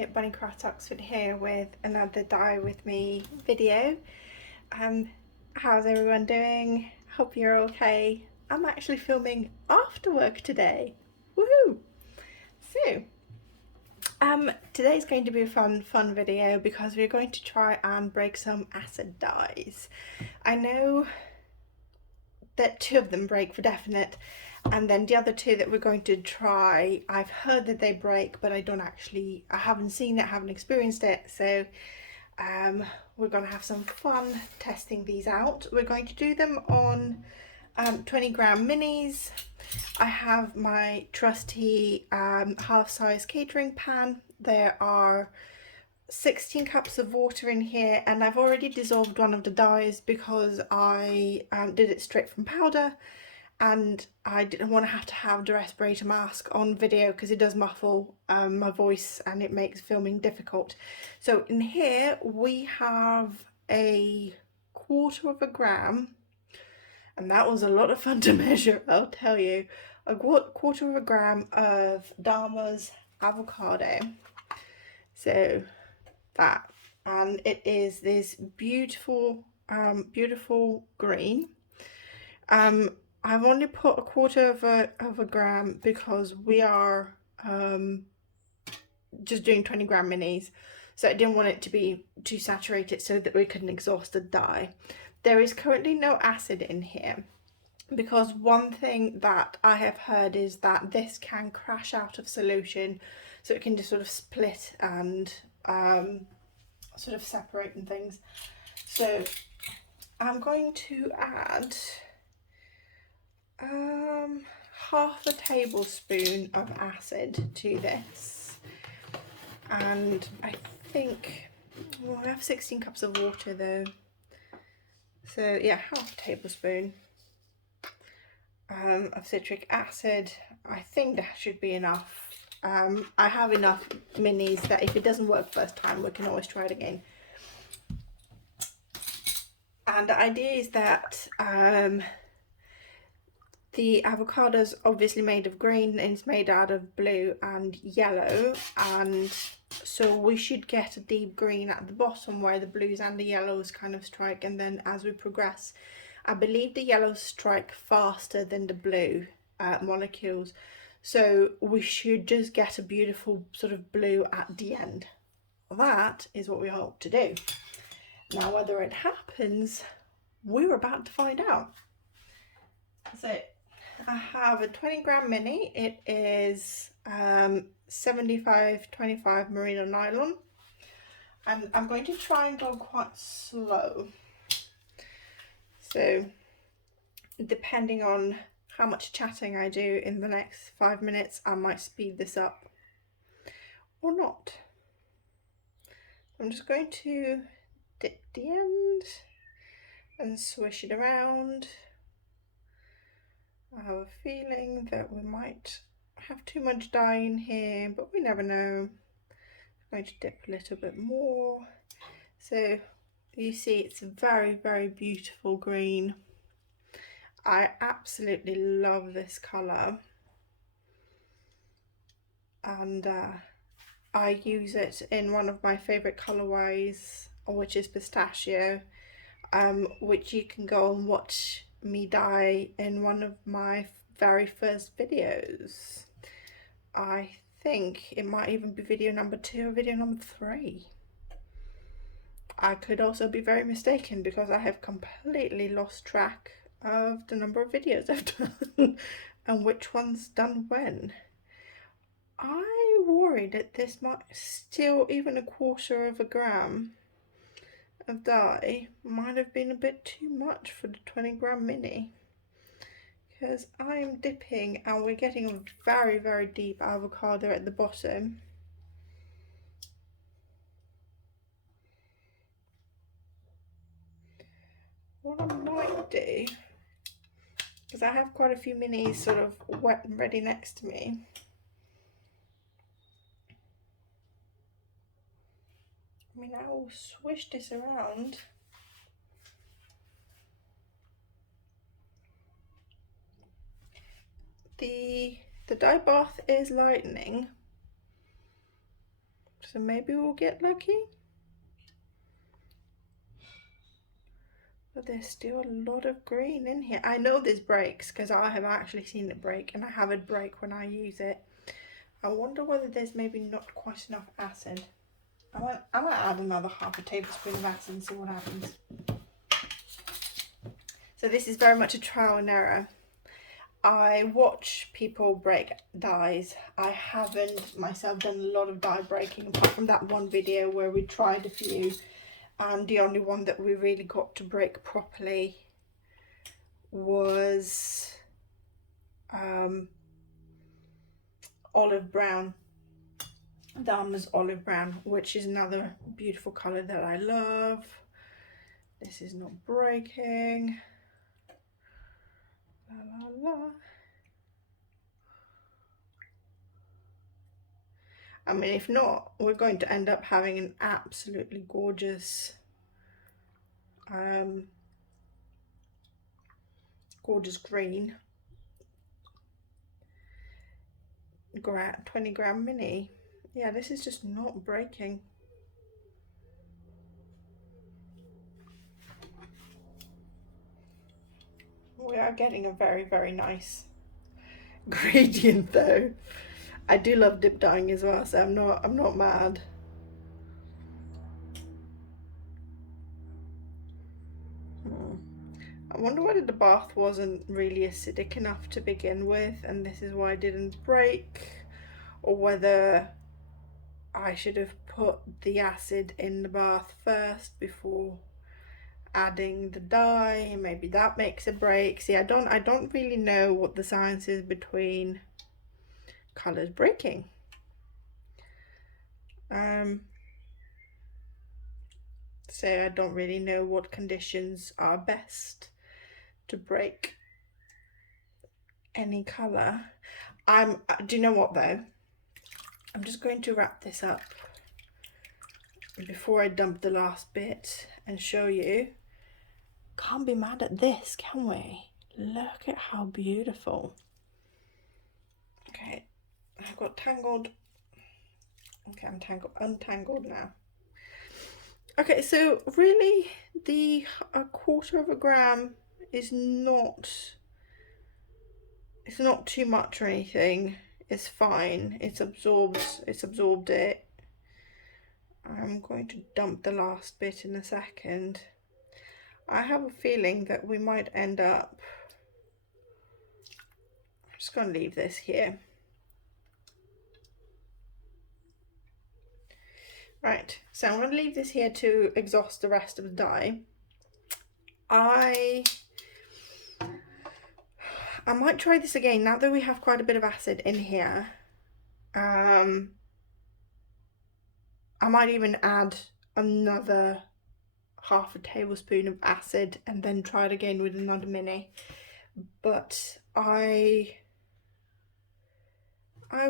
Kit Bunny Craft Oxford here with another Dyer with me video. How's everyone doing? Hope you're okay. I'm actually filming after work today. Woohoo! So, today's going to be a fun video because we're going to try and break some acid dyes. I know that 2 of them break for definite, and then the other 2 that we're going to try, I've heard that they break, but I haven't seen it, haven't experienced it, so we're going to have some fun testing these out. We're going to do them on 20-gram minis. I have my trusty half-size catering pan. There are 16 cups of water in here, and I've already dissolved one of the dyes because I did it straight from powder, and I didn't want to have the respirator mask on video because it does muffle my voice and it makes filming difficult. So in here we have a 1/4 gram, and that was a lot of fun to measure, I'll tell you. A 1/4 gram of Dharma's avocado. So that, and it is this beautiful beautiful green. I've only put a 1/4 of a gram because we are just doing 20-gram minis, so I didn't want it to be too saturated so that we couldn't exhaust the dye. There is currently no acid in here because one thing that I have heard is that this can crash out of solution, so it can just sort of split and sort of separate and things. So I'm going to add 1/2 tablespoon of acid to this, and I think, well, I have 16 cups of water though, so yeah, 1/2 tablespoon of citric acid. I think that should be enough. I have enough minis that if it doesn't work first time, we can always try it again. And the idea is that the avocado is obviously made of green and it's made out of blue and yellow, and so we should get a deep green at the bottom where the blues and the yellows kind of strike, and then as we progress, I believe the yellows strike faster than the blue molecules, so we should just get a beautiful sort of blue at the end. That is what we hope to do. Now, whether it happens, we're about to find out. So I have a 20-gram mini. It is 75/25 merino nylon, and I'm going to try and go quite slow. So depending on how much chatting I do in the next 5 minutes, I might speed this up or not. I'm just going to dip the end and swish it around. I have a feeling that we might have too much dye in here, but we never know. I'm going to dip a little bit more. So you see it's a very, very beautiful green. I absolutely love this colour, and I use it in one of my favourite colourways, which is pistachio, which you can go and watch me dye in one of my very first videos. I think it might even be video number 2 or video number 3. I could also be very mistaken because I have completely lost track of the number of videos I've done and which one's done when. I worry that this might still, even a 1/4 gram of dye might have been a bit too much for the 20-gram mini, because I'm dipping and we're getting a very, very deep avocado at the bottom. What I might do, because I have quite a few minis sort of wet and ready next to me, I mean, I will swish this around. The dye bath is lightening, So maybe we'll get lucky. But there's still a lot of green in here. I know this breaks because I have actually seen it break, and I have it break when I use it. I wonder whether there's maybe not quite enough acid. I might add another half a tablespoon of acid and see what happens. So this is very much a trial and error. I watch people break dyes. I haven't myself done a lot of dye breaking apart from that one video where we tried a few, and the only one that we really got to break properly was olive brown. That one was olive brown, which is another beautiful colour that I love. This is not breaking. La, la, la. I mean, if not, we're going to end up having an absolutely gorgeous gorgeous green 20 gram mini. Yeah, this is just not breaking. We are getting a very, very nice gradient though. I do love dip dyeing as well, so I'm not mad. I wonder whether the bath wasn't really acidic enough to begin with and this is why it didn't break, or whether I should have put the acid in the bath first before adding the dye. Maybe that makes a break. See, I don't really know what the science is between colors breaking. So I don't really know what conditions are best to break any color. Do you know what though? I'm just going to wrap this up before I dump the last bit and show you. Can't be mad at this, can we? Look at how beautiful. Okay, I've got tangled. Okay, I'm untangled now. Okay, so really a quarter of a gram is not, it's not too much or anything. It's fine. It's absorbed it. I'm going to dump the last bit in a second. I have a feeling that we might end up, I'm just going to leave this here. Right, so I'm going to leave this here to exhaust the rest of the dye. I might try this again now that we have quite a bit of acid in here. I might even add another half a tablespoon of acid and then try it again with another mini. But I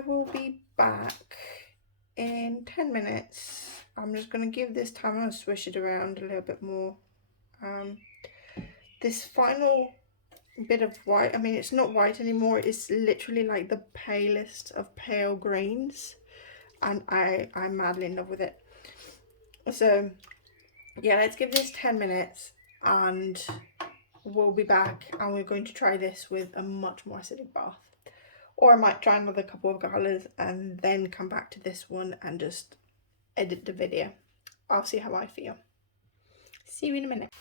will be back in 10 minutes. I'm just going to give this time, I'm going to swish it around a little bit more. This final bit of white, I mean it's not white anymore, it's literally like the palest of pale greens, and I'm madly in love with it. So yeah, let's give this 10 minutes and we'll be back and we're going to try this with a much more acidic bath. Or I might try another couple of colours and then come back to this one and just edit the video. I'll see how I feel. See you in a minute.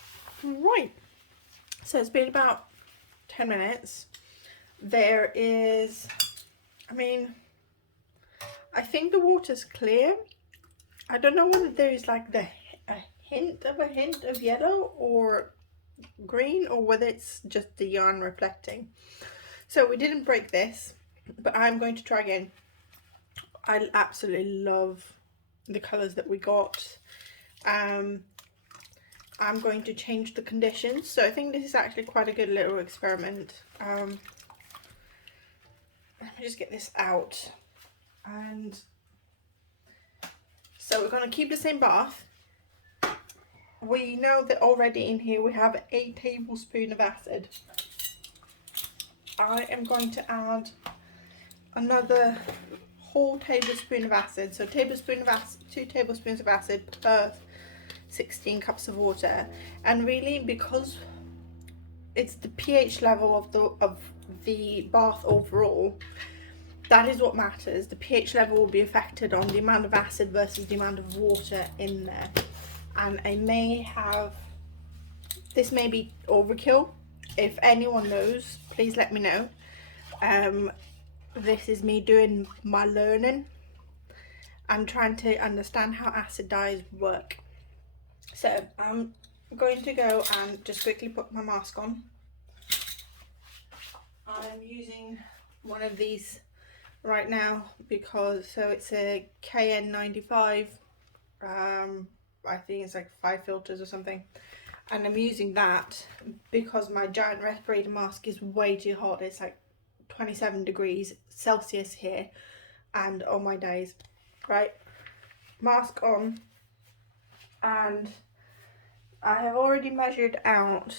Right, so it's been about 10 minutes. There is, I mean, I think the water's clear. I don't know whether there is like a hint of yellow or green, or whether it's just the yarn reflecting. So we didn't break this, but I'm going to try again. I absolutely love the colors that we got. I'm going to change the conditions, so I think this is actually quite a good little experiment. Let me just get this out. And so we're going to keep the same bath. We know that already in here we have a tablespoon of acid. I am going to add another whole tablespoon of acid. So 2 tablespoons of acid per 16 cups of water. And really, because it's the pH level of the bath overall, that is what matters. The pH level will be affected on the amount of acid versus the amount of water in there. And this may be overkill. If anyone knows, please let me know. This is me doing my learning and trying to understand how acid dyes work. So I'm going to go and just quickly put my mask on. I'm using one of these right now because it's a KN95. I think it's like 5 filters or something, and I'm using that because my giant respirator mask is way too hot. It's like 27 degrees Celsius here, and on my days, right, mask on, and I have already measured out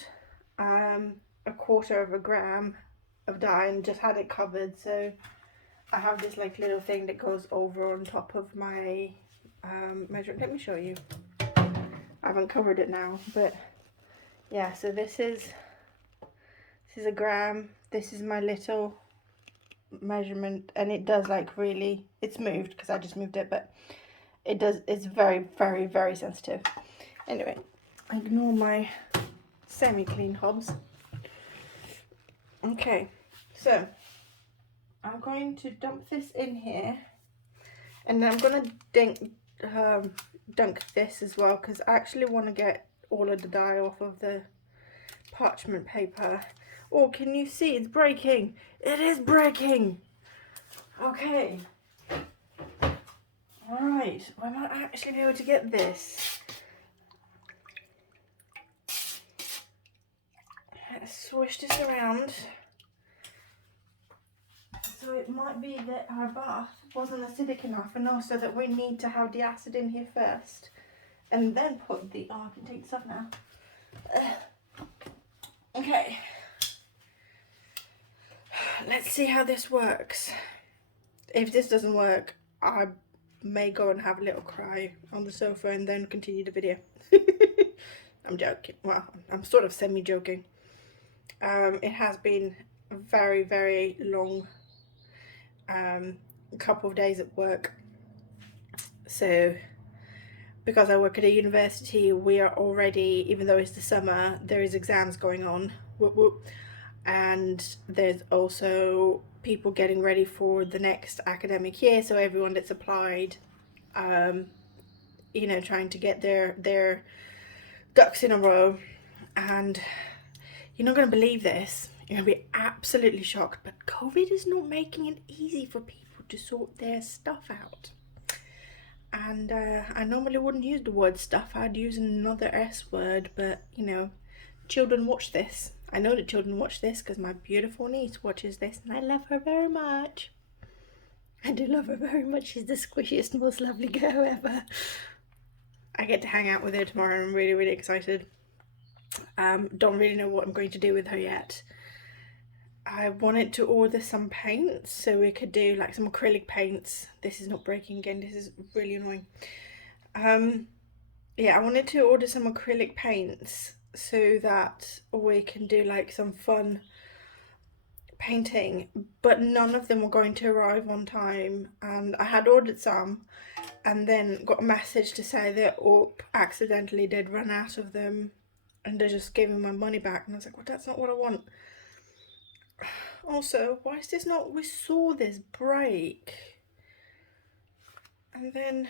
a 1/4 gram of dye and just had it covered. So I have this like little thing that goes over on top of my measurement. Let me show you. I haven't covered it now, but yeah, so this is a gram. This is my little measurement, and it does like really, it's moved because I just moved it, but it's very, very, very sensitive. Anyway, ignore my semi-clean hobs. Okay, so I'm going to dump this in here, and then I'm going to dunk this as well, because I actually want to get all of the dye off of the parchment paper. Oh, can you see it's breaking? It is breaking! Okay. Alright, I might actually be able to get this. Let's swish this around. So it might be that our bath wasn't acidic enough, and also that we need to have the acid in here first and then put the, I can take this off now. Okay, let's see how this works. If this doesn't work, I may go and have a little cry on the sofa and then continue the video. I'm joking. Well, I'm sort of semi-joking. It has been a very, very long couple of days at work. So because I work at a university, we are already, even though it's the summer, there is exams going on. Whoop, whoop. And there's also people getting ready for the next academic year, so everyone that's applied, you know, trying to get their ducks in a row. And you're not going to believe this, you're going to be absolutely shocked, but COVID is not making it easy for people to sort their stuff out. And I normally wouldn't use the word stuff, I'd use another S word, but you know, children watch this. I know that children watch this because my beautiful niece watches this, and I love her very much. I do love her very much. She's the squishiest, most lovely girl ever. I get to hang out with her tomorrow, and I'm really, really excited. Don't really know what I'm going to do with her yet. I wanted to order some paints so we could do like some acrylic paints. This is not breaking again, this is really annoying. Yeah, I wanted to order some acrylic paints so that we can do like some fun painting, but none of them were going to arrive on time, and I had ordered some and then got a message to say that accidentally they'd run out of them and they just gave me my money back, and I was like, well, that's not what I want. Also, why is this not, we saw this break and then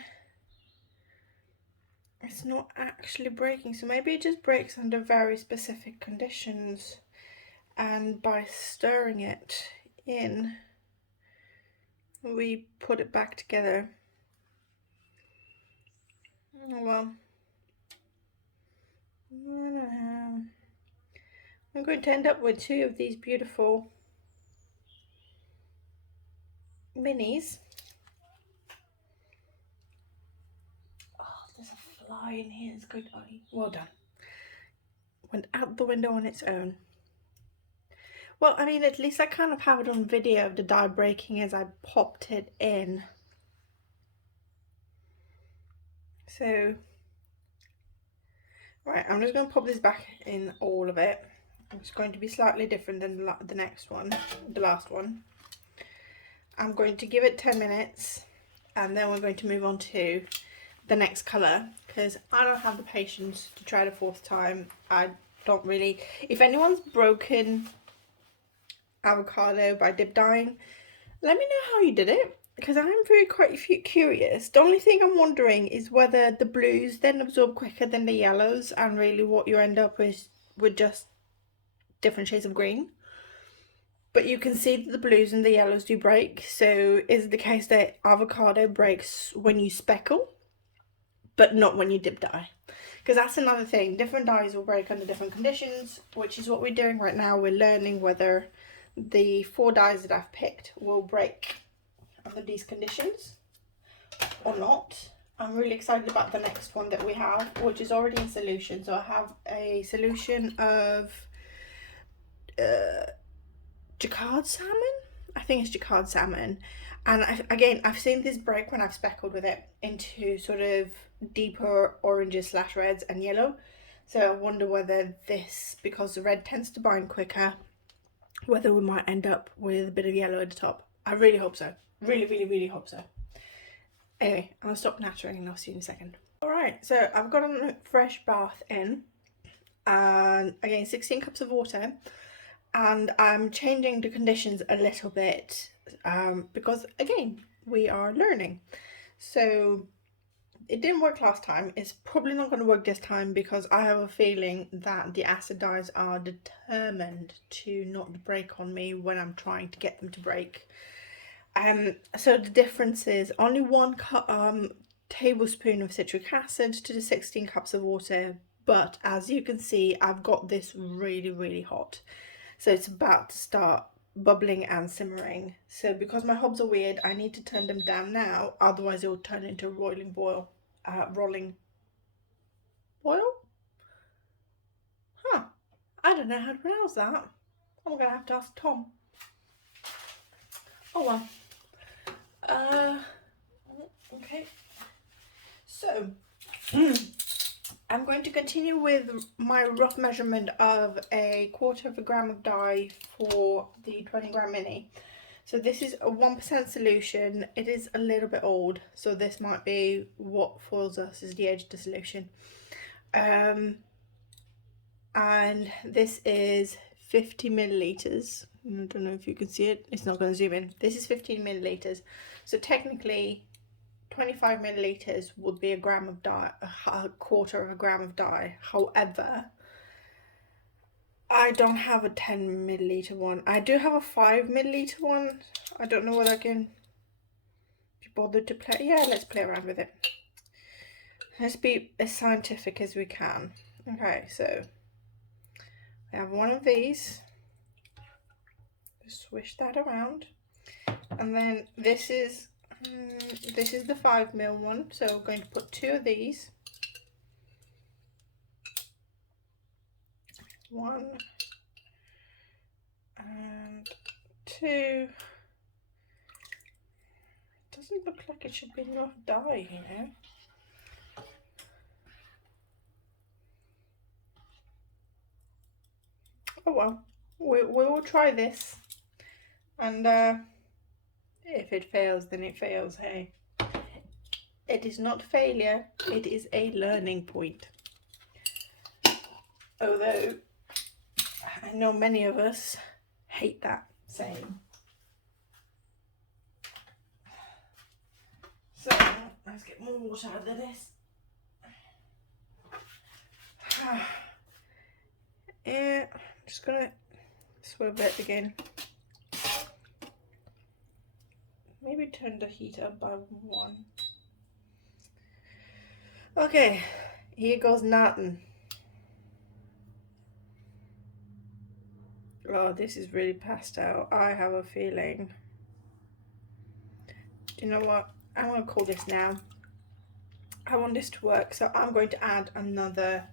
it's not actually breaking, so maybe it just breaks under very specific conditions, and by stirring it in we put it back together. Oh well, I don't know. I'm going to end up with 2 of these beautiful minis. Oh, there's a fly in here. It's good. Oh, well done. Went out the window on its own. Well, I mean, at least I kind of have it on video of the dye breaking as I popped it in. So, right, I'm just going to pop this back in all of it. It's going to be slightly different than the next one, the last one. I'm going to give it 10 minutes and then we're going to move on to the next colour, because I don't have the patience to try the fourth time. I don't really. If anyone's broken avocado by dip dyeing, let me know how you did it, because I'm very quite curious. The only thing I'm wondering is whether the blues then absorb quicker than the yellows, and really what you end up with just different shades of green. But you can see that the blues and the yellows do break. So is it the case that avocado breaks when you speckle, but not when you dip dye? Because that's another thing. Different dyes will break under different conditions, which is what we're doing right now. We're learning whether the 4 dyes that I've picked will break under these conditions or not. I'm really excited about the next one that we have, which is already in solution. So I have a solution of jacquard salmon. I think it's jacquard salmon. And I've seen this break when I've speckled with it into sort of deeper oranges / reds and yellow. So I wonder whether this, because the red tends to bind quicker, whether we might end up with a bit of yellow at the top. I really hope so. Really, really, really hope so. Anyway, I'll stop nattering and I'll see you in a second. Alright, so I've got a fresh bath in. And again, 16 cups of water. And I'm changing the conditions a little bit because again, we are learning. So it didn't work last time. It's probably not going to work this time, because I have a feeling that the acid dyes are determined to not break on me when I'm trying to get them to break. So the difference is only 1 tablespoon of citric acid to the 16 cups of water. But as you can see, I've got this really, really hot. So it's about to start bubbling and simmering. So because my hobs are weird, I need to turn them down now, otherwise it will turn into a rolling boil. Rolling boil? Huh. I don't know how to pronounce that. I'm gonna have to ask Tom. Oh well. Okay. So I'm going to continue with my rough measurement of 1/4 gram of dye for the 20-gram mini. So this is a 1% solution. It is a little bit old, so this might be what foils us as the age of the solution. And this is 50 milliliters. I don't know if you can see it. It's not going to zoom in. This is 15 milliliters. So technically 25 milliliters would be a gram of dye, a 1/4 gram of dye. However, I don't have a 10 milliliter one. I do have a 5 milliliter one. I don't know whether I can be bothered to play. Yeah, let's play around with it. Let's be as scientific as we can. Okay, so I have one of these. Just swish that around, and then this is the 5 ml one, so we're going to put 2 of these. 1 and 2. It doesn't look like it should be enough dye, you know. Oh well, we will try this, and if it fails, then it fails, hey. It is not failure, it is a learning point. Although, I know many of us hate that saying. So, let's get more water out of this. Yeah, I'm just gonna swivel it again. Maybe turn the heat up by 1. Okay, here goes nothing. Oh, this is really pastel. I have a feeling. Do you know what? I'm going to call this now. I want this to work, so I'm going to add another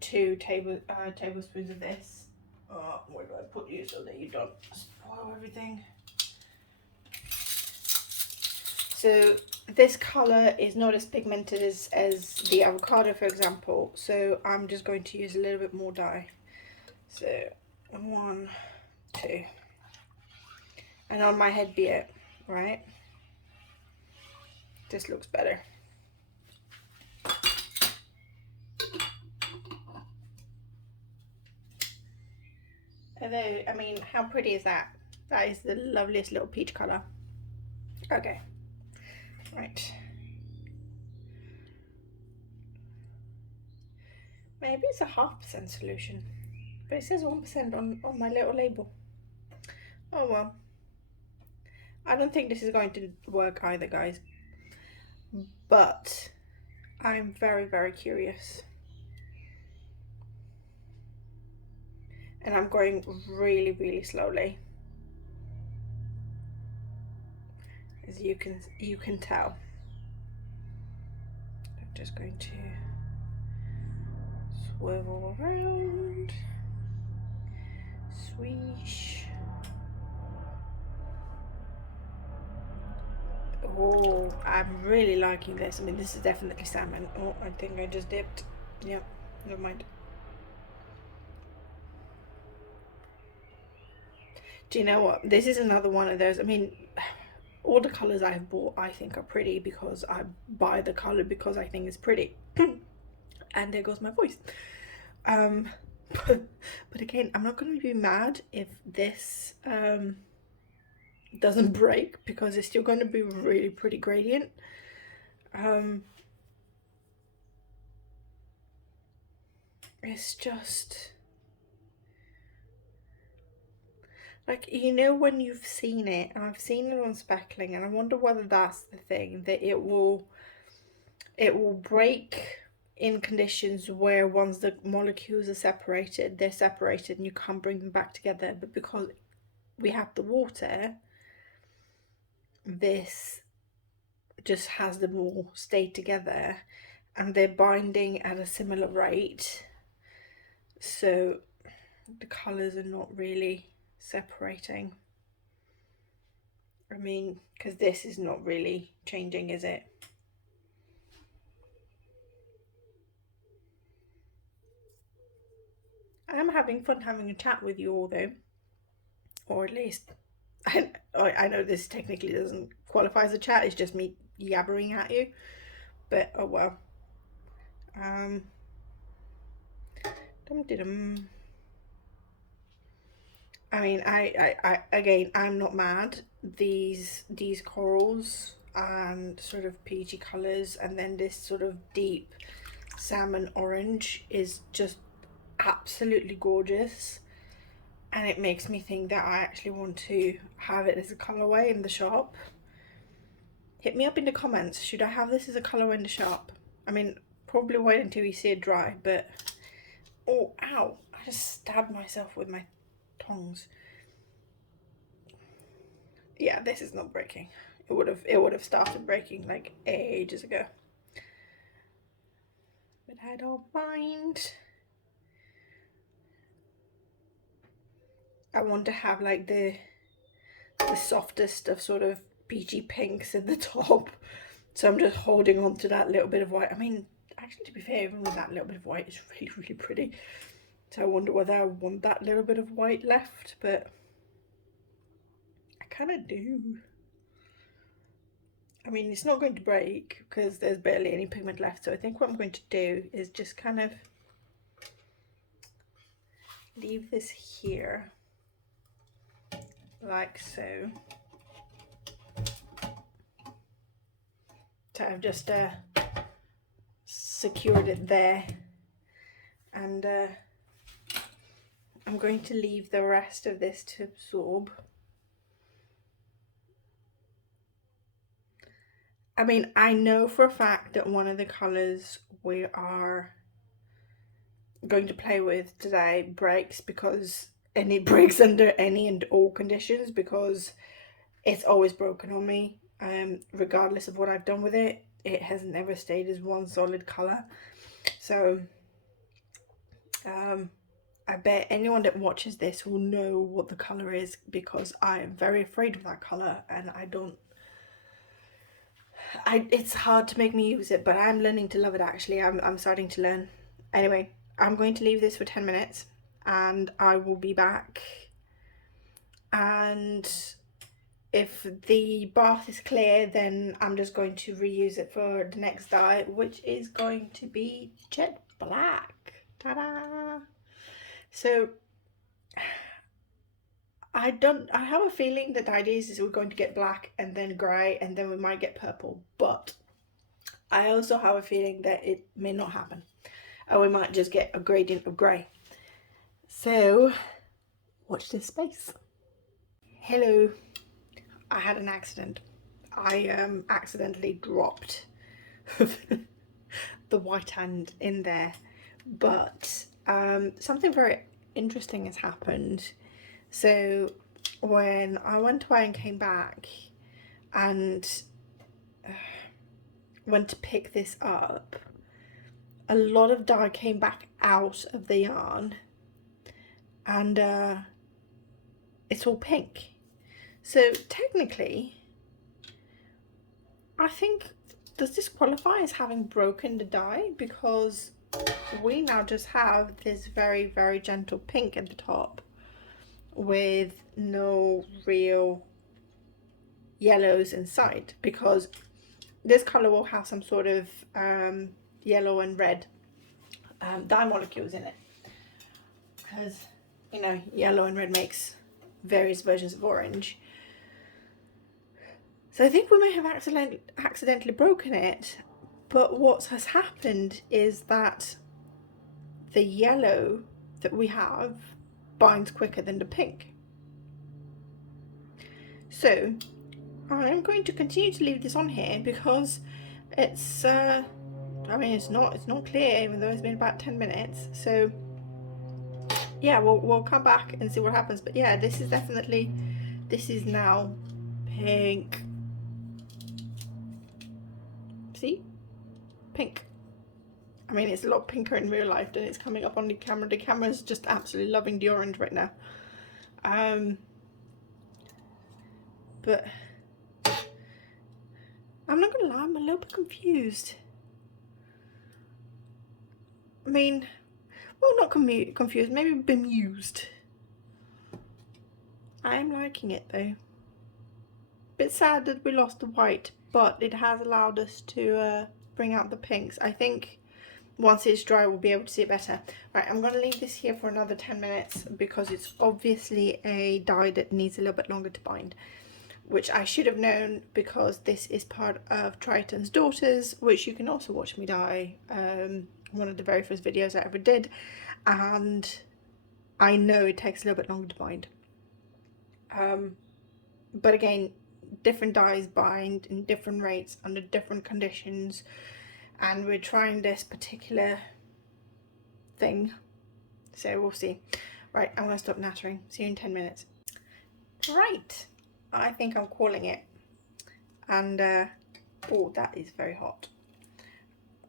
2 tablespoons of this. Where do I put you so that you don't spoil everything? So this colour is not as pigmented as the avocado, for example, so I'm just going to use a little bit more dye. So 1, 2, and on my head be it, right? This looks better. Although, I mean, how pretty is that? That is the loveliest little peach colour. Okay, right. Maybe it's a 0.5% solution, but it says 1% on my little label. Oh well. I don't think this is going to work either, guys. But I'm very, very curious. And I'm going really, really slowly. As you can tell. I'm just going to swivel around. Swish. Oh, I'm really liking this. I mean, this is definitely salmon. Oh, I think I just dipped. Yep, never mind. Do you know what? This is another one of those. I mean, all the colours I've bought I think are pretty because I buy the colour because I think it's pretty. And there goes my voice. But again, I'm not going to be mad if this doesn't break because it's still going to be really pretty gradient. It's just like, you know, when you've seen it, and I've seen it on speckling, and I wonder whether that's the thing, that it will break in conditions where once the molecules are separated, they're separated and you can't bring them back together. But because we have the water, this just has them all stay together and they're binding at a similar rate, so the colours are not really separating. I mean, because this is not really changing, is it? I'm having fun having a chat with you all though, or at least I know this technically doesn't qualify as a chat, it's just me yabbering at you, but oh well. I mean, I again, I'm not mad. These corals and sort of peachy colours, and then this sort of deep salmon orange is just absolutely gorgeous, and it makes me think that I actually want to have it as a colourway in the shop. Hit me up in the comments, should I have this as a colourway in the shop? I mean, probably wait until you see it dry, but oh, ow, I just stabbed myself with my tongs. Yeah, this is not breaking. It would have started breaking like ages ago. But I don't mind. I want to have like the softest of sort of peachy pinks at the top. So I'm just holding on to that little bit of white. I mean, actually, to be fair, even with that little bit of white, it's really, really pretty. So I wonder whether I want that little bit of white left, but I kind of do. I mean, it's not going to break because there's barely any pigment left. So I think what I'm going to do is just kind of leave this here like so. So I've just secured it there, and I'm going to leave the rest of this to absorb. I mean, I know for a fact that one of the colours we are going to play with today breaks, because, and it breaks under any and all conditions, because it's always broken on me. Regardless of what I've done with it, it has never stayed as one solid colour. So I bet anyone that watches this will know what the colour is, because I am very afraid of that colour, and it's hard to make me use it, but I'm learning to love it actually. I'm starting to learn. Anyway, I'm going to leave this for 10 minutes and I will be back, and if the bath is clear, then I'm just going to reuse it for the next dye, which is going to be jet black. Ta-da! So I have a feeling that the idea is we're going to get black and then grey and then we might get purple, but I also have a feeling that it may not happen, and we might just get a gradient of grey. So watch this space. Hello. I had an accident. I accidentally dropped the white hand in there, but something very interesting has happened. So when I went away and came back and went to pick this up, a lot of dye came back out of the yarn, and it's all pink. So technically, I think, does this qualify as having broken the dye? Because we now just have this very, very gentle pink at the top with no real yellows inside, because this colour will have some sort of yellow and red dye molecules in it, because, you know, yellow and red makes various versions of orange. So I think we may have accidentally broken it, but what has happened is that the yellow that we have binds quicker than the pink. So I'm going to continue to leave this on here because it's I mean, it's not clear, even though it's been about 10 minutes. So yeah, we'll come back and see what happens. But yeah, this is now pink. See? Pink. I mean, it's a lot pinker in real life than it's coming up on the camera. The camera's just absolutely loving the orange right now. But I'm not gonna lie, I'm a little bit confused. I mean, well, not confused, maybe bemused. I am liking it though. Bit sad that we lost the white, but it has allowed us to bring out the pinks. I think once it's dry we'll be able to see it better. Right, I'm going to leave this here for another 10 minutes because it's obviously a dye that needs a little bit longer to bind, which I should have known because this is part of Triton's Daughters, which you can also watch me dye, one of the very first videos I ever did, and I know it takes a little bit longer to bind. But again, different dyes bind in different rates under different conditions, and we're trying this particular thing, so we'll see. Right, I'm going to stop nattering. See you in 10 minutes. Right, I think I'm calling it. And oh, that is very hot.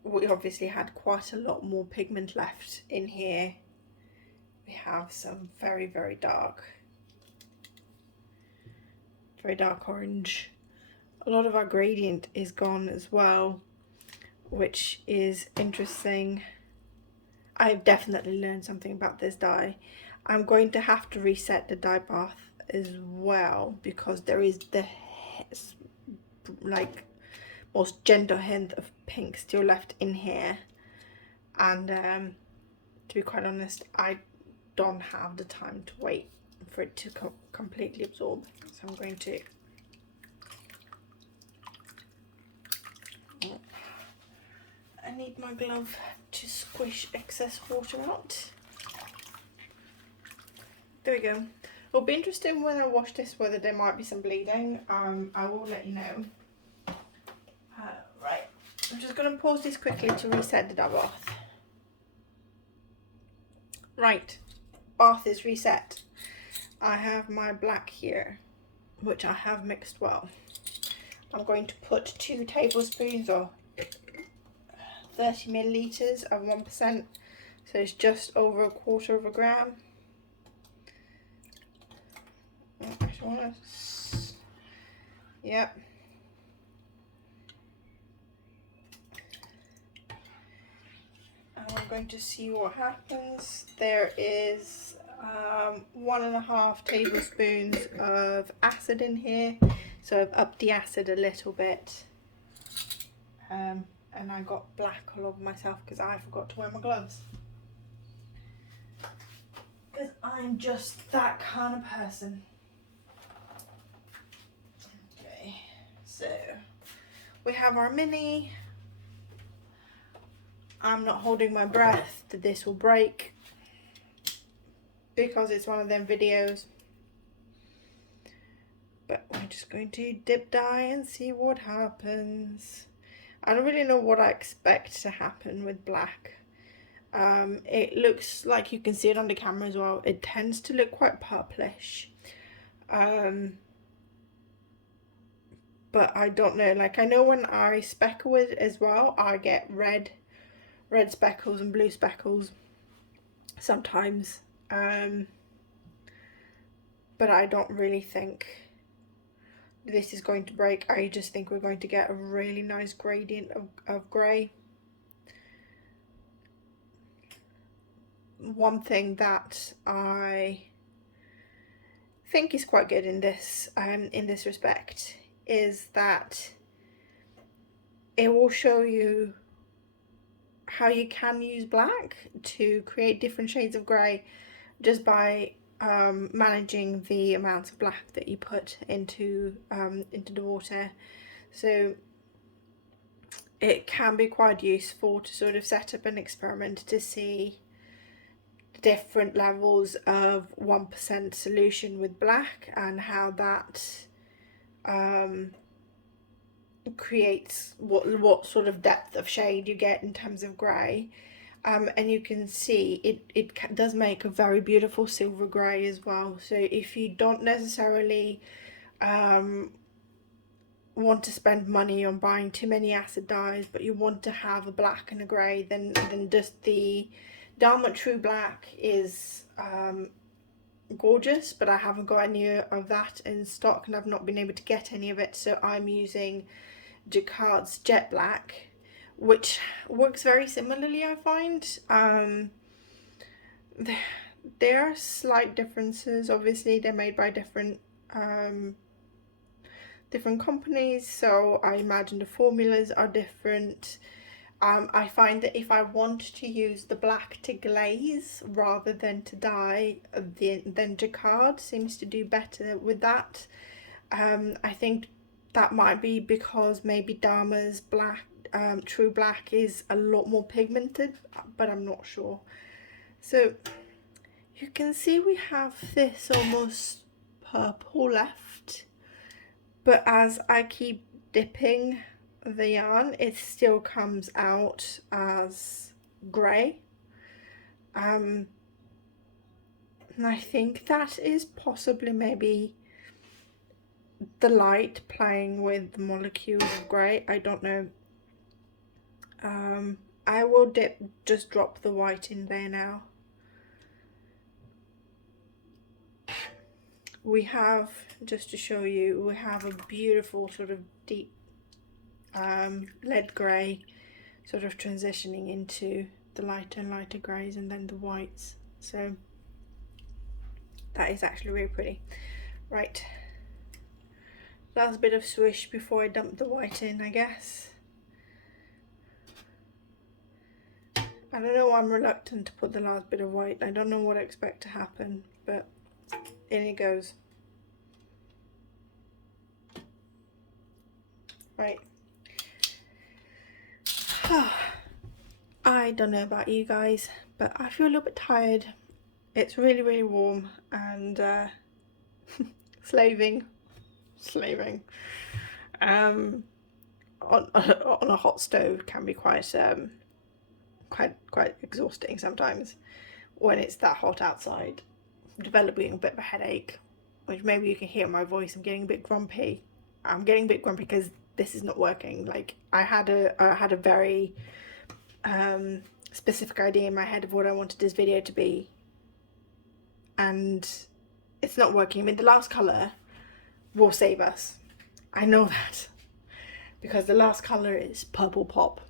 We obviously had quite a lot more pigment left in here. We have some very, very dark orange. A lot of our gradient is gone as well, which is interesting. I've definitely learned something about this dye. I'm going to have to reset the dye bath as well because there is the like most gentle hint of pink still left in here, and to be quite honest, I don't have the time to wait for it to completely absorb, so I'm going to I need my glove to squish excess water out. There we go. It'll be interesting when I wash this whether there might be some bleeding. I will let you know. Right, I'm just going to pause this quickly to reset the dye bath. Right, bath is reset. I have my black here, which I have mixed well. I'm going to put 2 tablespoons or 30 milliliters of 1%, So it's just over 1/4 of a gram. Yep. And I'm going to see what happens. There is 1.5 tablespoons of acid in here, so I've upped the acid a little bit. And I got black all over myself because I forgot to wear my gloves. Because I'm just that kind of person. Okay, so we have our mini. I'm not holding my breath that this will break because it's one of them videos. But we're just going to dip dye and see what happens. I don't really know what I expect to happen with black. It looks like, you can see it on the camera as well, it tends to look quite purplish. But I don't know, like I know when I speckle it as well, I get red speckles and blue speckles sometimes. But I don't really think this is going to break. I just think we're going to get a really nice gradient of grey. One thing that I think is quite good in this respect is that it will show you how you can use black to create different shades of grey just by managing the amount of black that you put into the water. So it can be quite useful to sort of set up an experiment to see different levels of 1% solution with black and how that creates what sort of depth of shade you get in terms of grey. And you can see it does make a very beautiful silver grey as well. So if you don't necessarily want to spend money on buying too many acid dyes, but you want to have a black and a grey, then just the Dyer True Black is gorgeous, but I haven't got any of that in stock and I've not been able to get any of it, so I'm using Jacquard's Jet Black, which works very similarly, I find. There are slight differences, obviously they're made by different companies, so I imagine the formulas are different. I find that if I want to use the black to glaze rather than to dye, then Jacquard seems to do better with that. I think that might be because maybe Dyer's black, True Black is a lot more pigmented, but I'm not sure. So you can see we have this almost purple left, but as I keep dipping the yarn, it still comes out as grey. And I think that is possibly maybe the light playing with the molecules of grey. I don't know. I will just drop the white in there now. We have, just to show you, we have a beautiful sort of deep lead grey sort of transitioning into the lighter and lighter greys and then the whites. So that is actually really pretty. Right, last bit of swish before I dump the white in, I guess. I don't know why I'm reluctant to put the last bit of white. I don't know what I expect to happen, but in it goes. Right. I don't know about you guys, but I feel a little bit tired. It's really, really warm and slaving on a hot stove can be quite exhausting sometimes when it's that hot outside. I'm developing a bit of a headache, which maybe you can hear in my voice. I'm getting a bit grumpy. I'm getting a bit grumpy because this is not working. Like I had a very specific idea in my head of what I wanted this video to be, and it's not working. I mean, the last colour will save us. I know that, because the last colour is purple pop,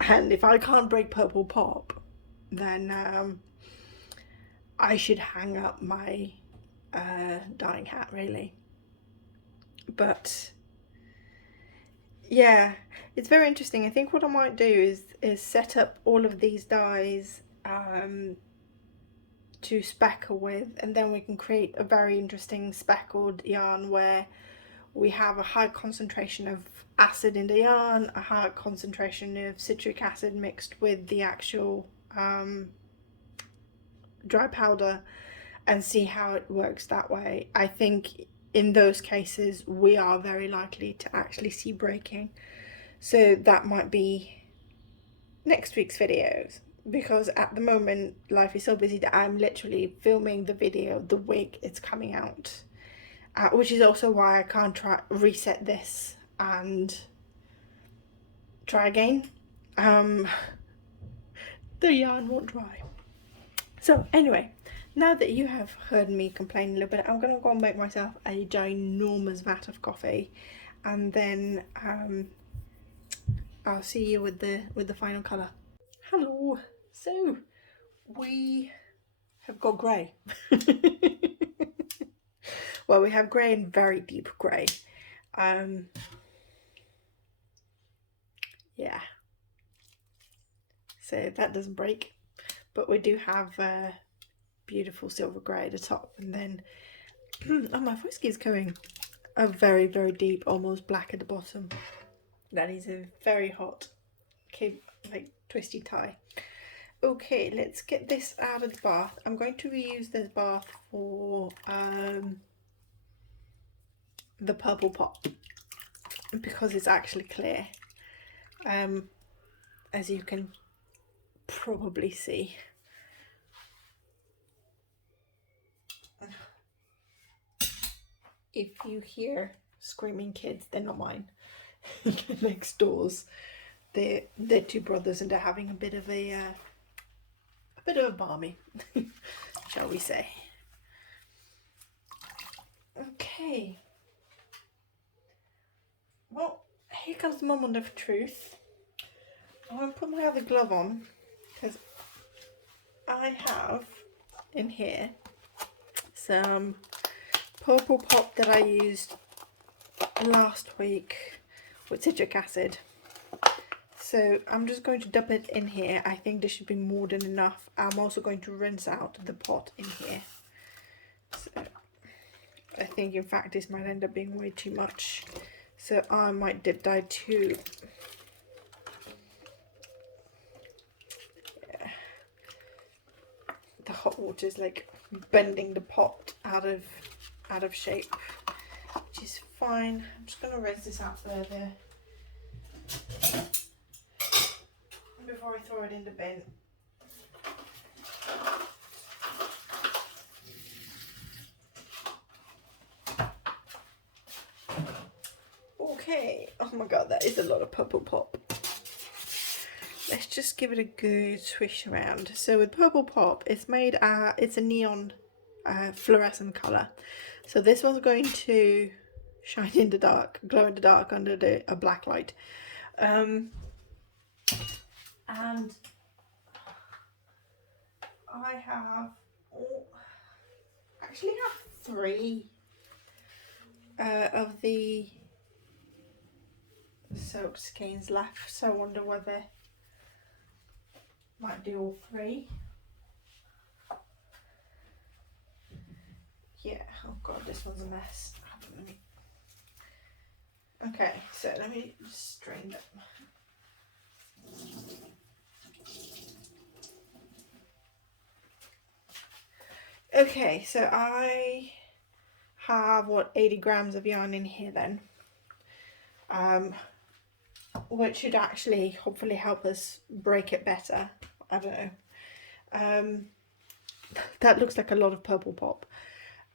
and if I can't break purple pop, then I should hang up my dyeing hat, really. But yeah, it's very interesting. I think what I might do is set up all of these dyes to speckle with, and then we can create a very interesting speckled yarn where we have a high concentration of acid in the yarn, a high concentration of citric acid mixed with the actual dry powder, and see how it works that way. I think in those cases we are very likely to actually see breaking, so that might be next week's videos, because at the moment life is so busy that I'm literally filming the video the week it's coming out, which is also why I can't reset this and try again. The yarn won't dry. So anyway, now that you have heard me complain a little bit, I'm gonna go and make myself a ginormous vat of coffee, and then I'll see you with the final colour. Hello. So we have got grey. Well, we have grey and very deep grey. Yeah. So that doesn't break, but we do have beautiful silver grey at the top, and then oh, my voice keeps going, a very, very deep, almost black at the bottom. That is a very hot, like twisty tie. Okay, let's get this out of the bath. I'm going to reuse this bath for the purple pop, because it's actually clear, as you can probably see. If you hear screaming kids, they're not mine. They're next doors. They're two brothers, and they're having a bit of a balmy, shall we say. Okay. Well, here comes the moment of truth. I'm going to put my other glove on, because I have in here some purple pop that I used last week with citric acid. So I'm just going to dump it in here. I think this should be more than enough. I'm also going to rinse out the pot in here. So I think in fact this might end up being way too much. So I might dip dye too. Yeah. The hot water is like bending the pot out of shape, which is fine. I'm just gonna rinse this out further before I throw it in the bin. Okay, oh my god, that is a lot of purple pop. Let's just give it a good swish around. So with purple pop, it's made it's a neon fluorescent colour. So this one's going to shine in the dark, glow in the dark under a black light. And I have, actually have 3 of the soaked skeins left, so I wonder whether might do all 3. Yeah, oh god, this one's a mess. Okay, so let me just strain them. Okay, so I have, what, 80 grams of yarn in here then, which should actually hopefully help us break it better. I don't know. That looks like a lot of purple pop,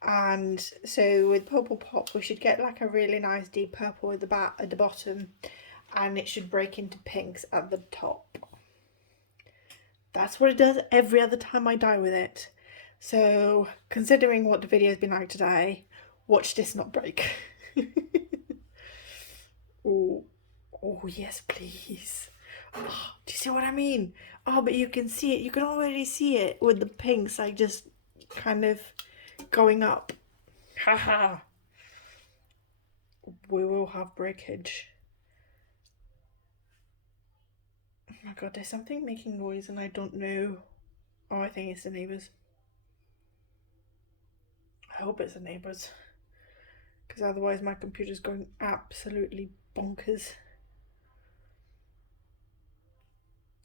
and so with purple pop we should get like a really nice deep purple at the bottom, and it should break into pinks at the top. That's what it does every other time I dye with it. So considering what the video's been like today, watch this not break. Oh, oh yes, please. Oh, do you see what I mean? Oh, but you can see it. You can already see it with the pinks, like just kind of going up. Haha. We will have breakage. Oh my god, there's something making noise and I don't know. Oh, I think it's the neighbours. I hope it's the neighbours, because otherwise my computer's going absolutely bonkers.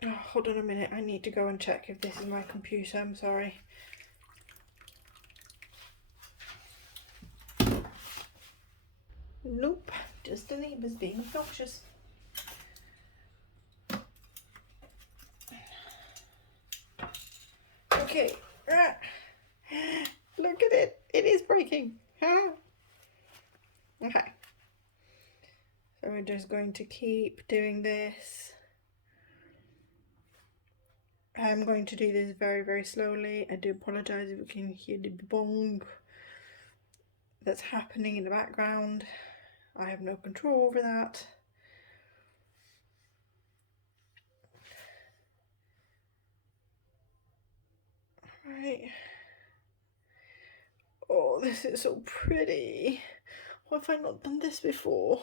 Oh, hold on a minute, I need to go and check if this is my computer, I'm sorry. Nope, just the neighbours being obnoxious. Okay, look at it, it is breaking. Okay, so we're just going to keep doing this. I'm going to do this very, very slowly. I do apologise if you can hear the bong that's happening in the background. I have no control over that. Right. Oh, this is so pretty. Why have I not done this before?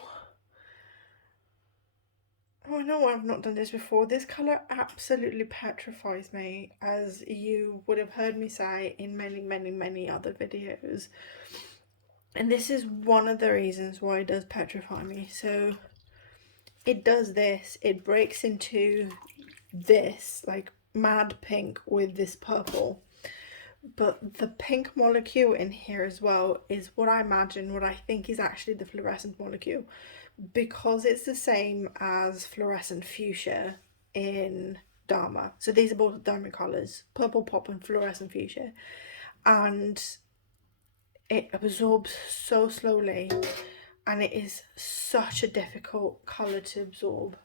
Oh, I know I've not done this before. This colour absolutely petrifies me, as you would have heard me say in many, many, many other videos. And this is one of the reasons why it does petrify me. So it does this, it breaks into this, like mad pink with this purple. But the pink molecule in here as well is what I imagine, what I think is actually the fluorescent molecule, because it's the same as fluorescent fuchsia in Dharma. So these are both Dharma colours, purple pop and fluorescent fuchsia, and it absorbs so slowly, and it is such a difficult colour to absorb.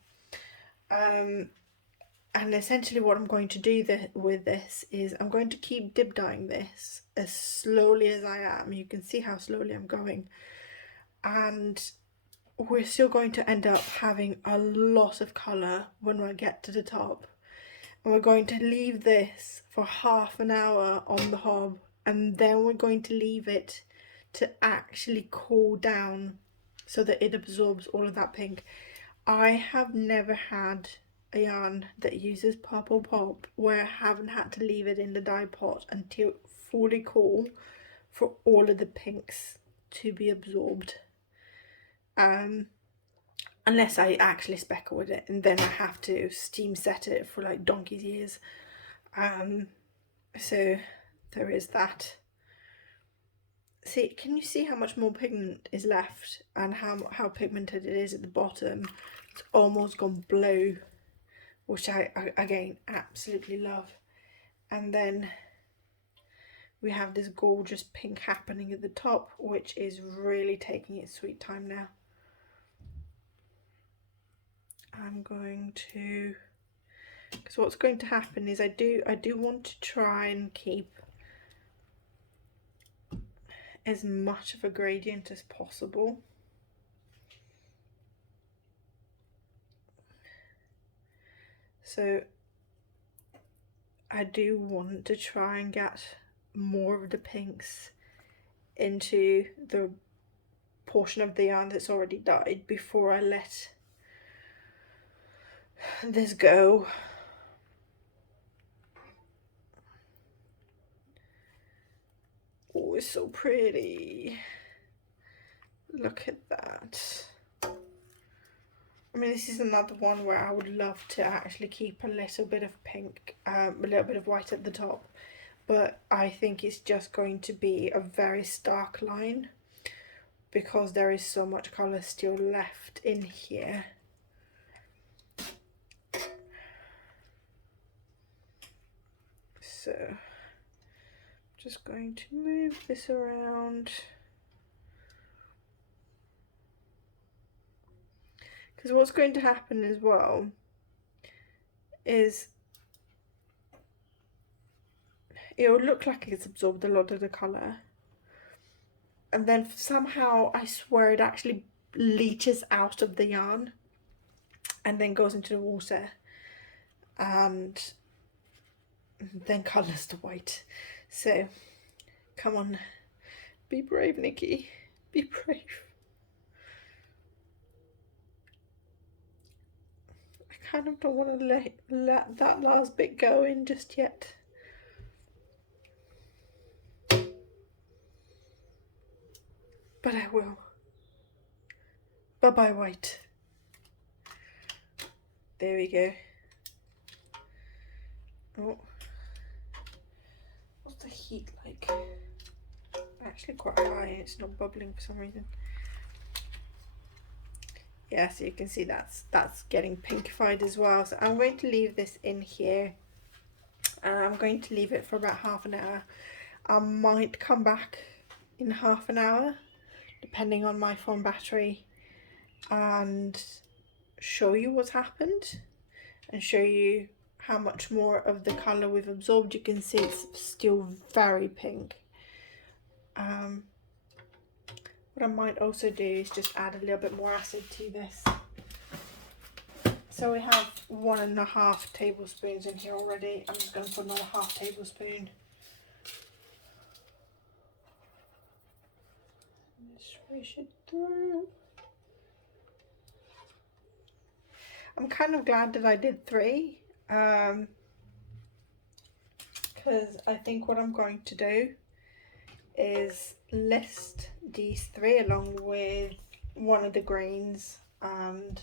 And essentially what I'm going to do with this is I'm going to keep dip dyeing this as slowly as I am. You can see how slowly I'm going. And we're still going to end up having a lot of colour when we get to the top. And we're going to leave this for half an hour on the hob, and then we're going to leave it to actually cool down so that it absorbs all of that pink. I have never had a yarn that uses purple pop where I haven't had to leave it in the dye pot until fully cool for all of the pinks to be absorbed. Unless I actually speckle with it, and then I have to steam set it for like donkey's years. So there is that. See, can you see how much more pigment is left and how pigmented it is at the bottom? It's almost gone blue, which I again absolutely love. And then we have this gorgeous pink happening at the top, which is really taking its sweet time now. I'm going to, because what's going to happen is I do want to try and keep as much of a gradient as possible. So I do want to try and get more of the pinks into the portion of the yarn that's already dyed before I let this go. Oh, it's so pretty. Look at that. I mean, this is another one where I would love to actually keep a little bit of pink, a little bit of white at the top, but I think it's just going to be a very stark line because there is so much colour still left in here. So, just going to move this around. Because what's going to happen as well is it'll look like it's absorbed a lot of the colour, and then somehow I swear it actually leaches out of the yarn and then goes into the water and then colours the white. So come on, be brave, Nikki, be brave. I kind of don't want to let that last bit go in just yet. But I will. Bye-bye, white. There we go. Oh. What's the heat like? Actually quite high, it's not bubbling for some reason. Yeah, so you can see that's getting pinkified as well. So I'm going to leave this in here, and I'm going to leave it for about half an hour. I might come back in half an hour, depending on my phone battery, and show you what's happened and show you how much more of the colour we've absorbed. You can see it's still very pink. What I might also do is just add a little bit more acid to this. So we have 1.5 tablespoons in here already. I'm just going to put another 1/2 tablespoon. Swish it through. I'm kind of glad that I did 3, because I think what I'm going to do is list these 3 along with one of the greens and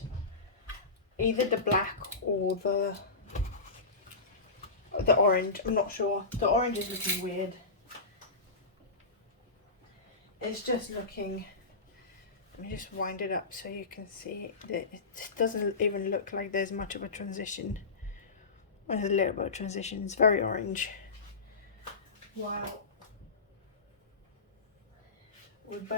either the black or the orange. I'm not sure. The orange is looking weird. It's just looking, let me just wind it up so you can see that it doesn't even look like there's much of a transition. There's a little bit of transition. It's very orange. Wow. With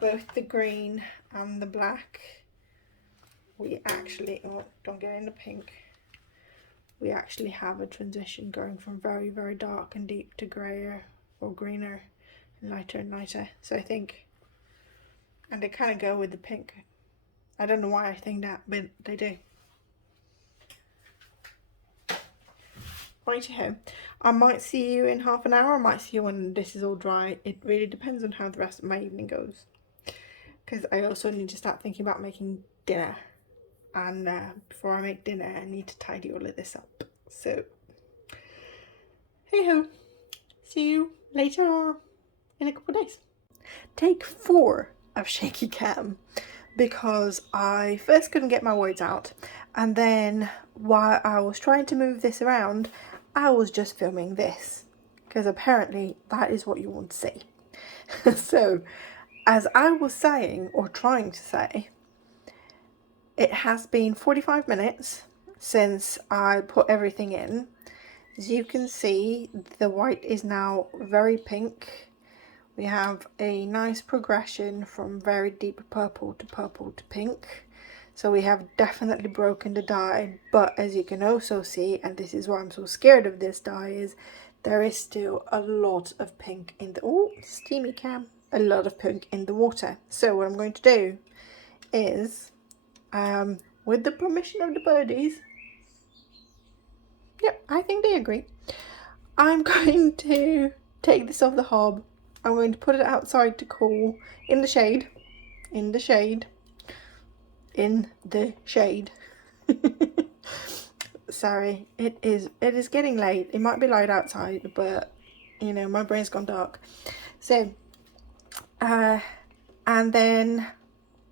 both the green and the black, we actually, oh, don't get in the pink, we actually have a transition going from very, very dark and deep to grayer or greener and lighter. So I think, and they kind of go with the pink. I don't know why I think that, but they do. Righty-ho. I might see you in half an hour. I might see you when this is all dry. It really depends on how the rest of my evening goes, because I also need to start thinking about making dinner, and before I make dinner I need to tidy all of this up. So hey ho, see you later in a couple of days. Take 4 of Shaky Cam, because I first couldn't get my words out, and then while I was trying to move this around I was just filming this, because apparently that is what you want to see. So as I was saying, or trying to say, it has been 45 minutes since I put everything in. As you can see, the white is now very pink. We have a nice progression from very deep purple to pink. So we have definitely broken the dye, but as you can also see, and this is why I'm so scared of this dye, is there is still a lot of pink in the, oh, steamy cam, a lot of pink in the water. So what I'm going to do is, with the permission of the birdies, yep, I think they agree, I'm going to take this off the hob. I'm going to put it outside to cool in the shade, in the shade. Sorry, it is getting late. It might be light outside, but you know, my brain's gone dark. So and then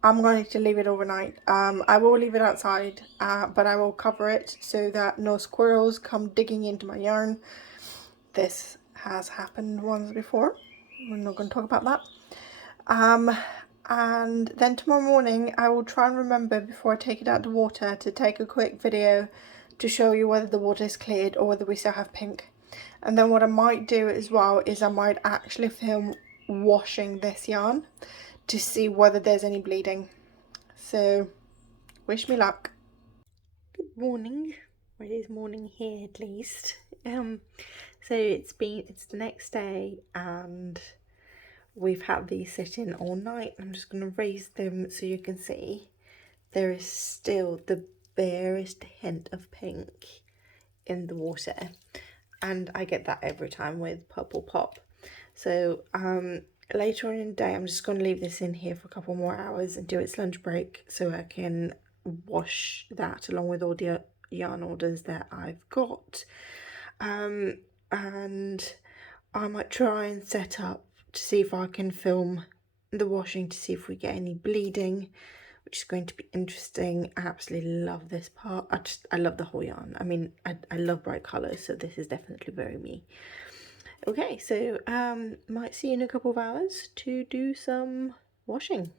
I'm going to leave it overnight. I will leave it outside, but I will cover it so that no squirrels come digging into my yarn. This has happened once before. We're not going to talk about that. And then tomorrow morning I will try and remember, before I take it out of the water, to take a quick video to show you whether the water is cleared or whether we still have pink. And then what I might do as well is I might actually film washing this yarn to see whether there's any bleeding. So wish me luck. Good morning. Well, it is morning here at least. So it's the next day and we've had these sitting all night. I'm just going to raise them so you can see there is still the barest hint of pink in the water, and I get that every time with Purple Pop. So later on in the day I'm just going to leave this in here for a couple more hours until its lunch break so I can wash that along with all the yarn orders that I've got, and I might try and set up to see if I can film the washing to see if we get any bleeding, which is going to be interesting. I absolutely love this part. I love the whole yarn. I mean, I love bright colours, so this is definitely very me. Okay, so might see you in a couple of hours to do some washing.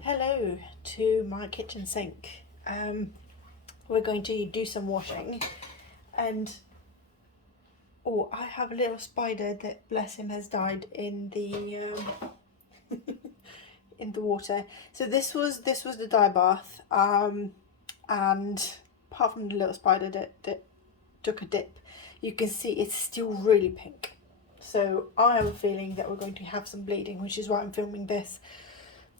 Hello to my kitchen sink. We're going to do some washing, and I have a little spider that, bless him, has died in the in the water. So this was the dye bath, and apart from the little spider that took a dip, you can see it's still really pink. So I have a feeling that we're going to have some bleeding, which is why I'm filming this.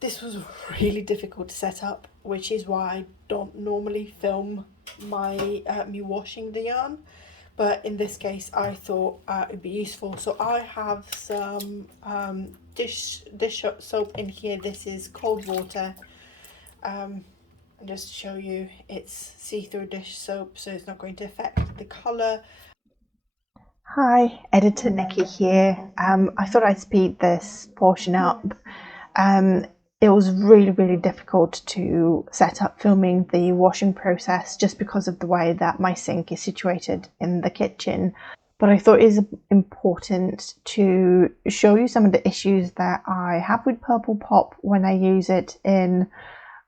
This was really difficult to set up, which is why I don't normally film my me washing the yarn. But in this case, I thought it'd be useful. So I have some dish soap in here. This is cold water. Just to show you, it's see-through dish soap, so it's not going to affect the colour. Hi, Editor Nikki here. I thought I'd speed this portion up. It was really difficult to set up filming the washing process just because of the way that my sink is situated in the kitchen. But I thought it is important to show you some of the issues that I have with Purple Pop when I use it in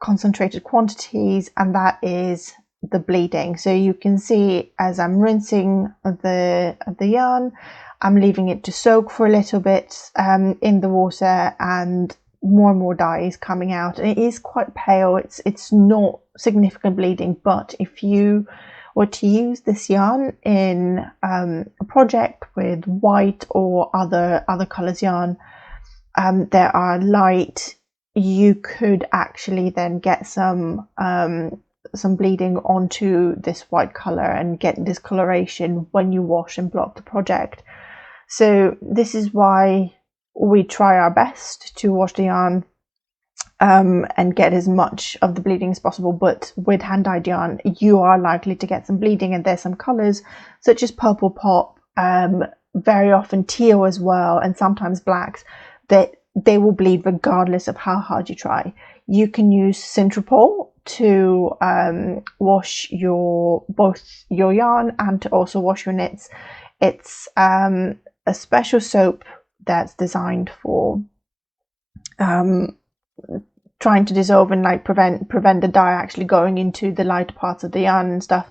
concentrated quantities, and that is the bleeding. So you can see as I'm rinsing the yarn, I'm leaving it to soak for a little bit in the water, and more dye is coming out, and it is quite pale. It's not significant bleeding, but if you were to use this yarn in a project with white or other colours yarn that are light, you could actually then get some bleeding onto this white colour and get discoloration when you wash and block the project. So this is why we try our best to wash the yarn and get as much of the bleeding as possible. But with hand-dyed yarn, you are likely to get some bleeding, and there's some colours such as Purple Pop, very often teal as well, and sometimes blacks, that they will bleed regardless of how hard you try. You can use Centropol to wash both your yarn and to also wash your knits. It's a special soap that's designed for trying to dissolve and like prevent the dye actually going into the lighter parts of the yarn and stuff.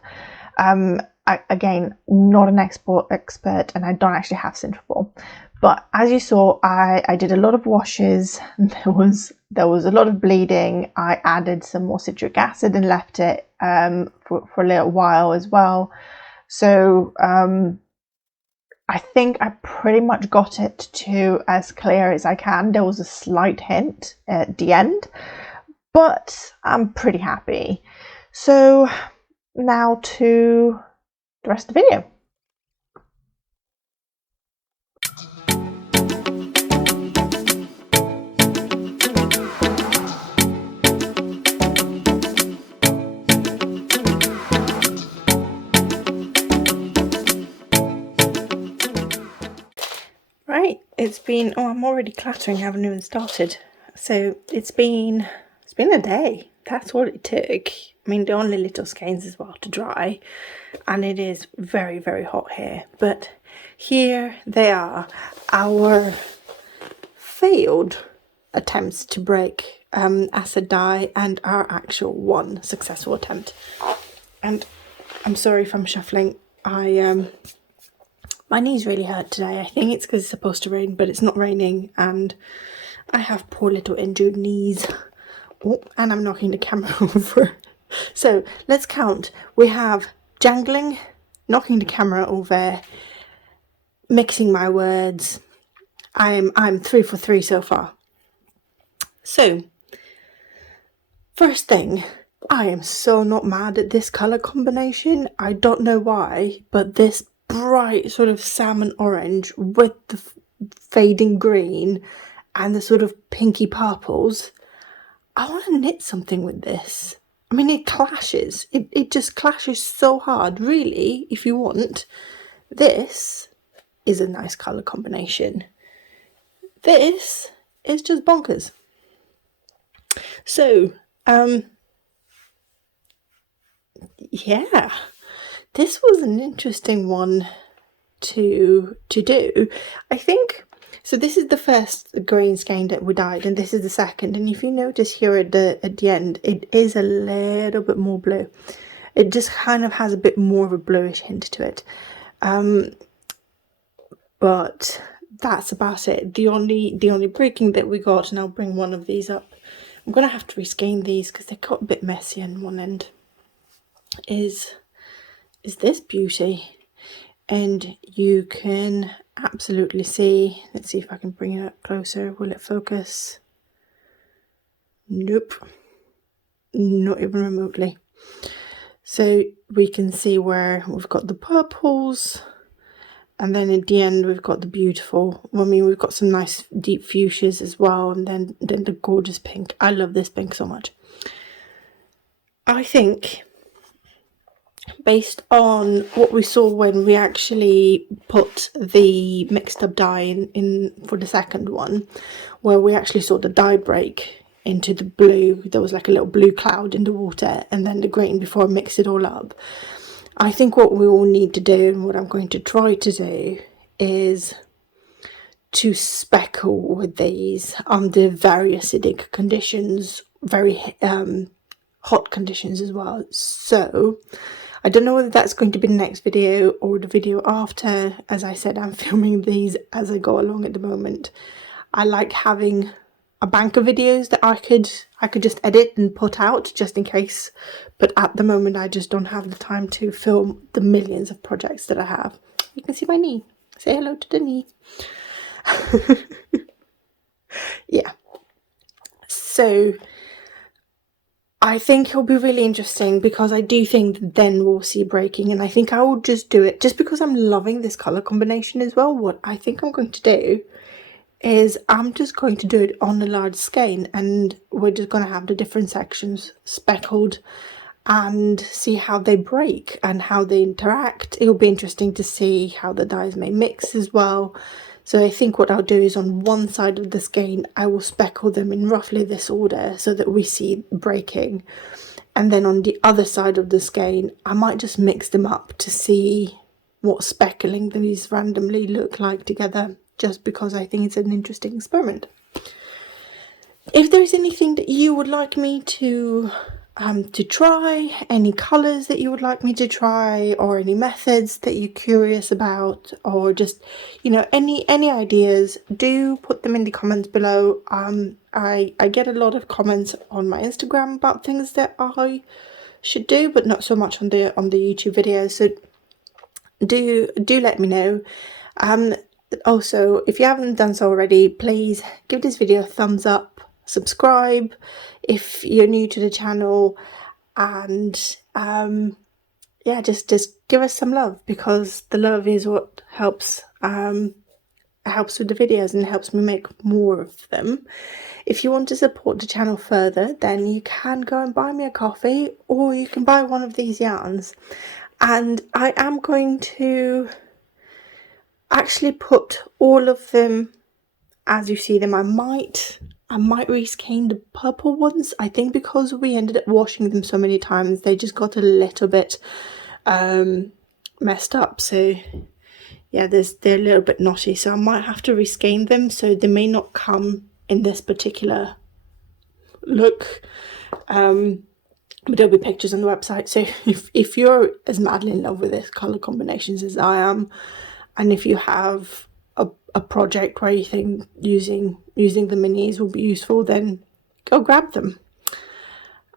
Again, not an expert, and I don't actually have Centropol. But as you saw, I did a lot of washes. There was a lot of bleeding. I added some more citric acid and left it for a little while as well. So I think I pretty much got it to as clear as I can. There was a slight hint at the end, but I'm pretty happy. So now to the rest of the video. Right, I'm already clattering, haven't even started. So it's been a day. That's what it took. I mean, the only little skeins as well to dry, and it is very hot here. But here they are, our failed attempts to break acid dye and our actual one successful attempt. And I'm sorry if I'm shuffling. My knees really hurt today. I think it's because it's supposed to rain, but it's not raining, and I have poor little injured knees. Oh, and I'm knocking the camera over. So let's count. We have jangling, knocking the camera over, mixing my words. I'm 3 for 3 so far. So, first thing, I am so not mad at this colour combination. I don't know why, but this bright sort of salmon orange with the fading green and the sort of pinky purples, I want to knit something with this. I mean, it clashes. It just clashes so hard. Really, if you want, this is a nice colour combination. This is just bonkers. So, yeah, this was an interesting one to do. I think, so this is the first green skein that we dyed, and this is the second, and if you notice here at the end, it is a little bit more blue. It just kind of has a bit more of a bluish hint to it. But that's about it. The only breaking that we got, and I'll bring one of these up, I'm gonna have to reskein these because they got a bit messy on one end, is this beauty. And you can absolutely see, let's see if I can bring it up closer. Will it focus? Nope, not even remotely. So we can see where we've got the purples, and then at the end we've got the beautiful, I mean, we've got some nice deep fuchsias as well, and then the gorgeous pink. I love this pink so much. I think, based on what we saw when we actually put the mixed up dye in for the second one, where we actually saw the dye break into the blue, there was like a little blue cloud in the water, and then the green before I mixed it all up. I think what we all need to do, and what I'm going to try to do, is to speckle with these under very acidic conditions, very hot conditions as well. So I don't know whether that's going to be the next video or the video after. As I said, I'm filming these as I go along at the moment. I like having a bank of videos that I could just edit and put out just in case, but at the moment I just don't have the time to film the millions of projects that I have. You can see my knee. Say hello to the knee. Yeah. So I think it'll be really interesting, because I do think then we'll see breaking, and I think I will just do it just because I'm loving this colour combination as well. What I think I'm going to do is I'm just going to do it on a large skein, and we're just going to have the different sections speckled and see how they break and how they interact. It'll be interesting to see how the dyes may mix as well. So I think what I'll do is on one side of the skein I will speckle them in roughly this order so that we see breaking, and then on the other side of the skein I might just mix them up to see what speckling these randomly look like together, just because I think it's an interesting experiment. If there's anything that you would like me to try, any colours that you would like me to try, or any methods that you're curious about, or just, you know, any ideas, do put them in the comments below. I get a lot of comments on my Instagram about things that I should do, but not so much on the YouTube videos, so do let me know. Also, if you haven't done so already, please give this video a thumbs up, subscribe if you're new to the channel, and yeah, just give us some love, because the love is what helps helps with the videos and helps me make more of them. If you want to support the channel further, then you can go and buy me a coffee, or you can buy one of these yarns, and I am going to actually put all of them as you see them. I might reskein the purple ones. I think because we ended up washing them so many times, they just got a little bit messed up. So yeah, they're a little bit knotty, so I might have to reskein them, so they may not come in this particular look. But there'll be pictures on the website. So if you're as madly in love with this colour combinations as I am, and if you have a project where you think using the minis will be useful, then go grab them.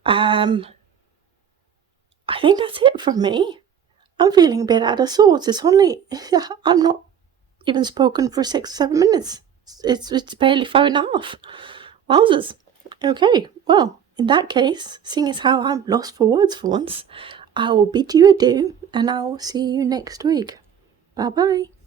I think that's it from me. I'm feeling a bit out of sorts. It's only, I'm not even spoken for 6 or 7 minutes. It's barely 5.5. Wowzers. Okay, well, in that case, seeing as how I'm lost for words for once, I will bid you adieu and I will see you next week. Bye bye.